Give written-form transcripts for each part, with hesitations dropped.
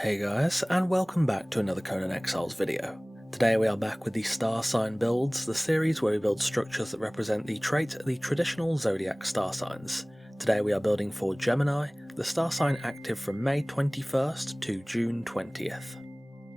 Hey guys, and welcome back to another Conan Exiles video. Today we are back with the star sign builds, the series where we build structures that represent the trait of the traditional zodiac star signs. Today we are building for Gemini, the star sign active from May 21st to June 20th.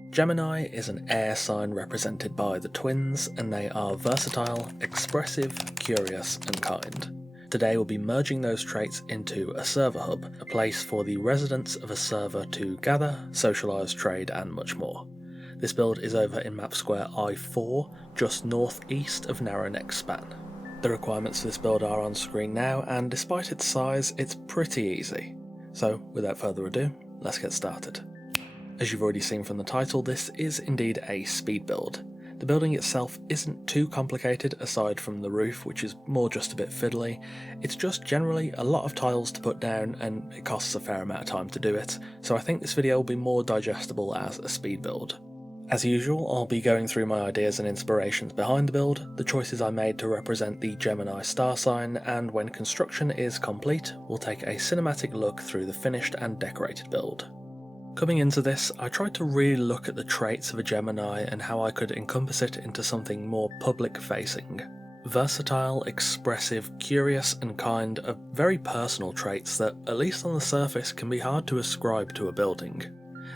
Gemini is an air sign represented by the twins, and they are versatile, expressive, curious, and kind. Today we'll be merging those traits into a server hub, a place for the residents of a server to gather, socialise, trade, and much more. This build is over in map square I4, just northeast of Narrow Neck Span. The requirements for this build are on screen now, and despite its size, it's pretty easy. So without further ado, let's get started. As you've already seen from the title, this is indeed a speed build. The building itself isn't too complicated aside from the roof, which is more just a bit fiddly. It's just generally a lot of tiles to put down, and it costs a fair amount of time to do it, so I think this video will be more digestible as a speed build. As usual, I'll be going through my ideas and inspirations behind the build, the choices I made to represent the Gemini star sign, and when construction is complete, we'll take a cinematic look through the finished and decorated build. Coming into this, I tried to really look at the traits of a Gemini and how I could encompass it into something more public-facing. Versatile, expressive, curious, and kind are very personal traits that, at least on the surface, can be hard to ascribe to a building.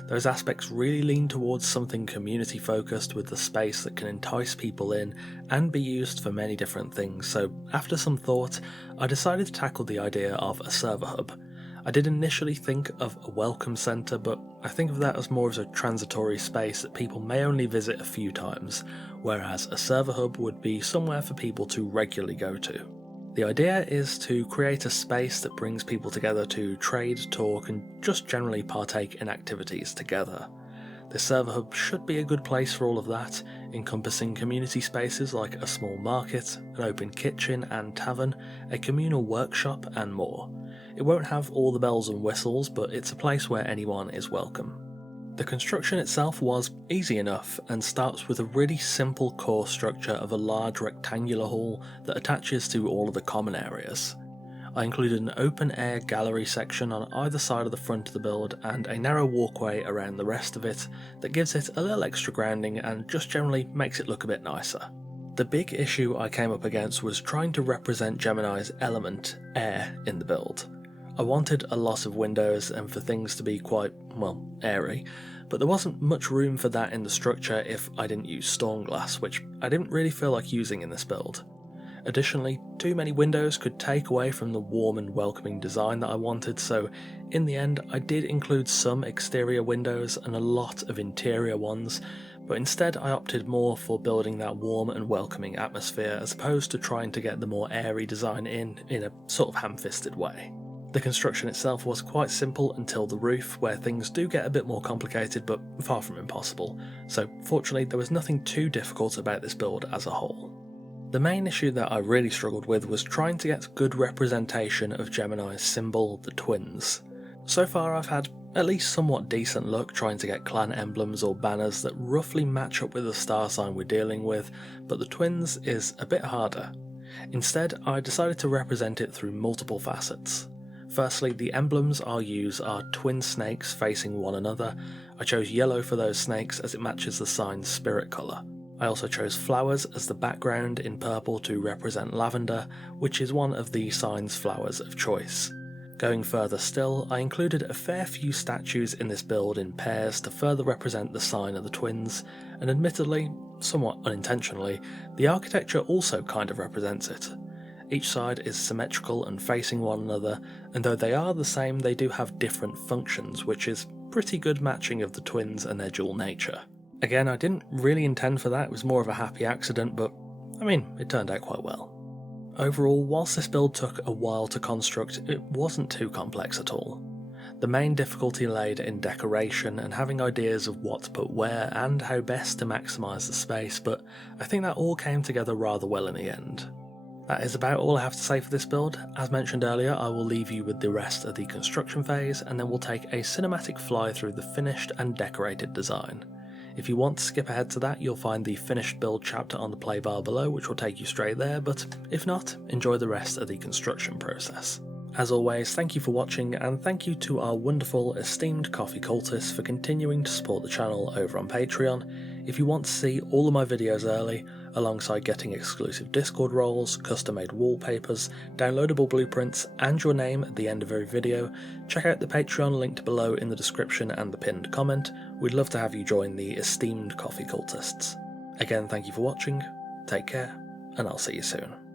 Those aspects really lean towards something community-focused with the space that can entice people in and be used for many different things, so after some thought, I decided to tackle the idea of a server hub. I did initially think of a welcome centre, but I think of that as more as a transitory space that people may only visit a few times, whereas a server hub would be somewhere for people to regularly go to. The idea is to create a space that brings people together to trade, talk, and just generally partake in activities together. This server hub should be a good place for all of that, encompassing community spaces like a small market, an open kitchen and tavern, a communal workshop, and more. It won't have all the bells and whistles, but it's a place where anyone is welcome. The construction itself was easy enough and starts with a really simple core structure of a large rectangular hall that attaches to all of the common areas. I included an open air gallery section on either side of the front of the build and a narrow walkway around the rest of it that gives it a little extra grounding and just generally makes it look a bit nicer. The big issue I came up against was trying to represent Gemini's element, air, in the build. I wanted a lot of windows and for things to be quite, well, airy, but there wasn't much room for that in the structure if I didn't use storm glass, which I didn't really feel like using in this build. Additionally, too many windows could take away from the warm and welcoming design that I wanted, so in the end I did include some exterior windows and a lot of interior ones, but instead I opted more for building that warm and welcoming atmosphere as opposed to trying to get the more airy design in a sort of ham-fisted way. The construction itself was quite simple until the roof, where things do get a bit more complicated but far from impossible, so fortunately there was nothing too difficult about this build as a whole. The main issue that I really struggled with was trying to get good representation of Gemini's symbol, the twins. So far I've had at least somewhat decent luck trying to get clan emblems or banners that roughly match up with the star sign we're dealing with, but the twins is a bit harder. Instead, I decided to represent it through multiple facets. Firstly, the emblems I'll use are twin snakes facing one another. I chose yellow for those snakes as it matches the sign's spirit colour. I also chose flowers as the background in purple to represent lavender, which is one of the sign's flowers of choice. Going further still, I included a fair few statues in this build in pairs to further represent the sign of the twins, and admittedly, somewhat unintentionally, the architecture also kind of represents it. Each side is symmetrical and facing one another, and though they are the same, they do have different functions, which is pretty good matching of the twins and their dual nature. Again, I didn't really intend for that, it was more of a happy accident, but I mean, it turned out quite well. Overall, whilst this build took a while to construct, it wasn't too complex at all. The main difficulty laid in decoration and having ideas of what to put where and how best to maximise the space, but I think that all came together rather well in the end. That is about all I have to say for this build. As mentioned earlier, I will leave you with the rest of the construction phase, and then we'll take a cinematic fly through the finished and decorated design. If you want to skip ahead to that, you'll find the finished build chapter on the playbar below, which will take you straight there, but if not, enjoy the rest of the construction process. As always, thank you for watching, and thank you to our wonderful, esteemed coffee cultists for continuing to support the channel over on Patreon. If you want to see all of my videos early, alongside getting exclusive Discord roles, custom-made wallpapers, downloadable blueprints, and your name at the end of every video, check out the Patreon linked below in the description and the pinned comment. We'd love to have you join the esteemed coffee cultists. Again, thank you for watching, take care, and I'll see you soon.